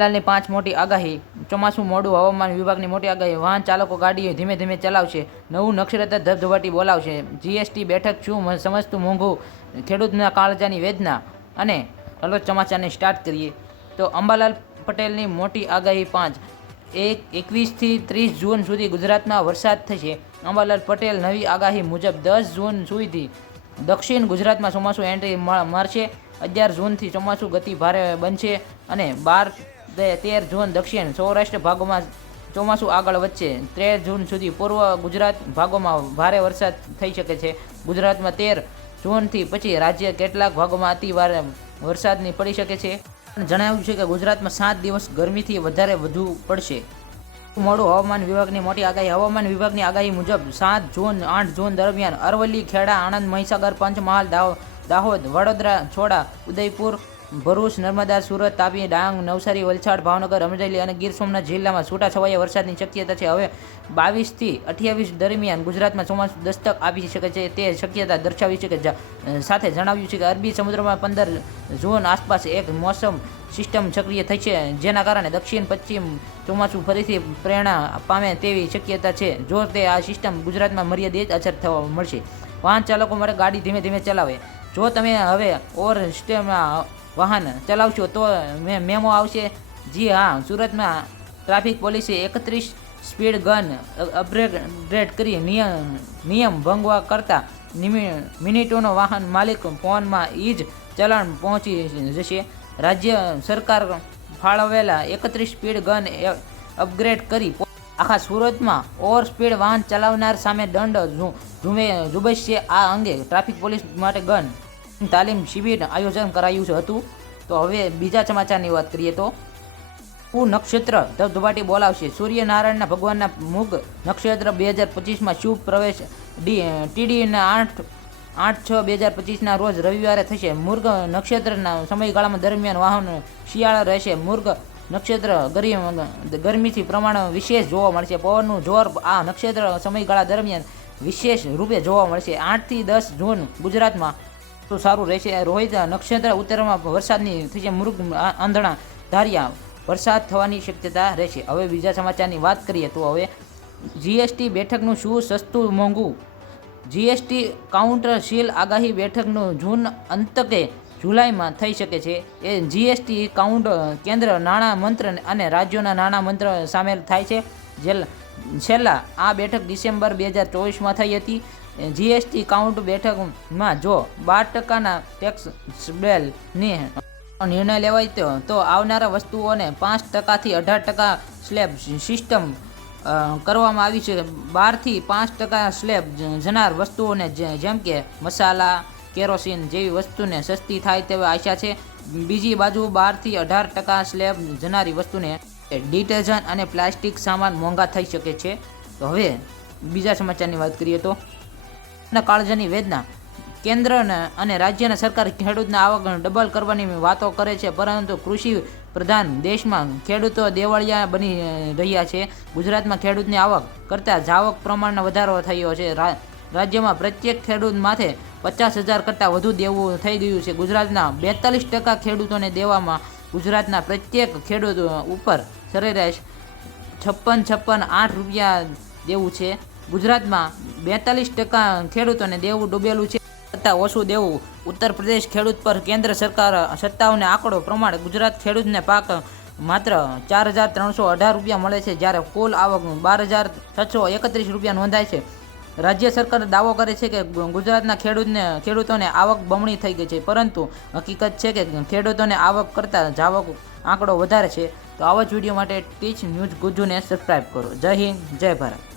હાલની પાંચ મોટી આગાહી. ચોમાસું મોડું, હવામાન વિભાગની મોટી આગાહી. વાહન ચાલકો ગાડીઓ ધીમે ધીમે ચલાવશે. નવું નક્ષરત્ર ધબધબાટી બોલાવશે. જીએસટી બેઠક શું સમજતું મોંઘું? ખેડૂતના કાળજાની વેદના અને હલો ચોમાસાને સ્ટાર્ટ કરીએ. તો અંબાલાલ પટેલની મોટી આગાહી પાંચ. એક, એકવીસથી ત્રીસ જૂન સુધી ગુજરાતમાં વરસાદ થશે. અંબાલાલ પટેલ નવી આગાહી મુજબ દસ જૂન સુધી દક્ષિણ ગુજરાતમાં ચોમાસું એન્ટ્રી મારશે. અગિયાર જૂનથી ચોમાસું ગતિ ભારે બનશે અને બાર તેર જૂન દક્ષિણ સૌરાષ્ટ્ર ભાગોમાં ચોમાસું આગળ વધશે. તેર જૂન સુધી પૂર્વ ગુજરાત ભાગોમાં ભારે વરસાદ થઈ શકે છે. ગુજરાતમાં તેર જૂનથી પછી રાજ્ય કેટલાક ભાગોમાં અતિ વરસાદની પડી શકે છે. જણાવ્યું છે કે ગુજરાતમાં સાત દિવસ ગરમીથી વધારે વધુ પડશે. મોડું હવામાન વિભાગની મોટી આગાહી. હવામાન વિભાગની આગાહી મુજબ સાત જૂન, આઠ જૂન દરમિયાન અરવલ્લી, ખેડા, આણંદ, મહીસાગર, પંચમહાલ દાહોદ, વડોદરા, છોડા, ઉદયપુર ભરૂચ, નર્મદા, સુરત, તાપી, ડાંગ, નવસારી, વલસાડ, ભાવનગર, અમરેલી અને ગીર સોમનાથ જિલ્લામાં છૂટાછવાયા વરસાદની શક્યતા છે. હવે બાવીસથી અઠ્યાવીસ દરમિયાન ગુજરાતમાં ચોમાસું દસ્તક આપી શકે છે તે શક્યતા દર્શાવી છે. કે સાથે જણાવ્યું છે કે અરબી સમુદ્રમાં પંદર ઝોન આસપાસ એક મોસમ સિસ્ટમ સક્રિય થઈ છે, જેના કારણે દક્ષિણ, પશ્ચિમ ચોમાસું ફરીથી પ્રેરણા પામે તેવી શક્યતા છે. જો તે આ સિસ્ટમ ગુજરાતમાં મર્યાદિત અસર થવા મળશે. વાહન ચાલકો માટે ગાડી ધીમે ધીમે ચલાવે. જો તમે હવે ઓવર સ્ટેમાં વાહન ચલાવશો તો મેમો આવશે. જી હા, સુરતમાં ટ્રાફિક પોલીસે એકત્રીસ સ્પીડ ગન અપગ્રેડ કરી નિયમ નિયમ ભંગવા કરતા મિનિટોનો વાહન માલિક ફોનમાં ઈ જ ચલણ પહોંચી જશે. રાજ્ય સરકાર ફાળવેલા એકત્રીસ સ્પીડ ગન અપગ્રેડ કરી આખા સુરતમાં ઓવર સ્પીડ વાહન ચલાવનાર સામે દંડ ઝુંબેશ આ અંગે ટ્રાફિક પોલીસ માટે ગન તાલીમ શિબિર આયોજન કરાયું હતું. તો હવે બીજા સમાચારની વાત કરીએ તો, ઉ નક્ષત્ર ધબધબાટી બોલાવશે. સૂર્યનારાયણના ભગવાનના મુગ નક્ષત્ર બે હજાર પચીસમાં શુભ પ્રવેશ ડી ટીડીના આઠ આઠ છ બે હજાર પચીસના રોજ રવિવારે થશે. મુર્ગ નક્ષત્રના સમયગાળામાં દરમિયાન વાહન શિયાળા રહેશે. મુર્ગ નક્ષત્ર ગરી, ગરમીથી પ્રમાણ વિશેષ જોવા મળશે. પવનનું જોર આ નક્ષત્ર સમયગાળા દરમિયાન વિશેષ રૂપે જોવા મળશે. આઠથી દસ જૂન ગુજરાતમાં તો સારું રહેશે. રોહિત નક્ષત્ર ઉત્તરમાં વરસાદની થઈ છે. મૃગ આંધણા ધાર્યા વરસાદ થવાની શક્યતા રહેશે. હવે બીજા સમાચારની વાત કરીએ તો હવે જીએસટી બેઠકનું શું સસ્તું મોંઘું? જીએસટી કાઉન્ટરશીલ આગાહી બેઠકનું જૂન અંતકે જુલાઈમાં થઈ શકે છે. એ જીએસટી કાઉન્ટ કેન્દ્ર નાણાં મંત્ર અને રાજ્યોના નાણાં મંત્ર સામેલ થાય છે. જેલ છેલ્લા આ બેઠક ડિસેમ્બર બે હજાર ચોવીસમાં થઈ હતી. જીએસટી કાઉન્ટ બેઠકમાં જો બાર ટકાના ટેક્સ સ્લેબની નિર્ણય લેવાય તો આવનારા વસ્તુઓને પાંચ ટકાથી અઢાર ટકા સ્લેબ સિસ્ટમ કરવામાં આવી છે. બારથી પાંચ ટકા સ્લેબ જનાર વસ્તુઓને જેમ કે મસાલા, કેરોસીન જેવી વસ્તુને સસ્તી થાય તેવી આશા છે. બીજી બાજુ બારથી અઢાર ટકા સ્લેબ જનારી વસ્તુને ડિટર્જન્ટ અને પ્લાસ્ટિક સામાન મોંઘા થઈ શકે છે. તો હવે બીજા સમાચારની વાત કરીએ તો કાળજની વેદના. કેન્દ્ર અને રાજ્યના સરકાર ખેડૂતના આવક ડબલ કરવાની વાતો કરે છે, પરંતુ કૃષિ પ્રધાન દેશમાં ખેડૂતો દેવાળિયા બની રહ્યા છે. ગુજરાતમાં ખેડૂતની આવક કરતાં જાવક પ્રમાણમાં વધારો થયો છે. રાજ્યમાં પ્રત્યેક ખેડૂત માથે પચાસ હજાર કરતાં વધુ દેવું થઈ ગયું છે. ગુજરાતના બેતાલીસ ટકા ખેડૂતોને દેવામાં ગુજરાતના પ્રત્યેક ખેડૂત ઉપર સરેરાશ છપ્પન છપ્પન આઠ રૂપિયા દેવું છે. ગુજરાતમાં બેતાલીસ ટકા ખેડૂતોને દેવું ડૂબેલું છે. કરતાં ઓછું દેવું ઉત્તર પ્રદેશ ખેડૂત પર કેન્દ્ર સરકાર સત્તાઓને આંકડો પ્રમાણે ગુજરાત ખેડૂતને પાક માત્ર ચાર હજાર ત્રણસો અઢાર રૂપિયા મળે છે. જ્યારે કુલ આવક બાર હજાર છસો એકત્રીસ રૂપિયા નોંધાય છે. રાજ્ય સરકાર દાવો કરે છે કે ગુજરાતના ખેડૂતને ખેડૂતોને આવક બમણી થઈ ગઈ છે. પરંતુ હકીકત છે કે ખેડૂતોને આવક કરતાં જાવક આંકડો વધારે છે. તો આવા જ વીડિયો માટે ટીચ ન્યૂઝ ગુજ્જુને સબસ્ક્રાઈબ કરો. જય હિન્દ, જય ભારત.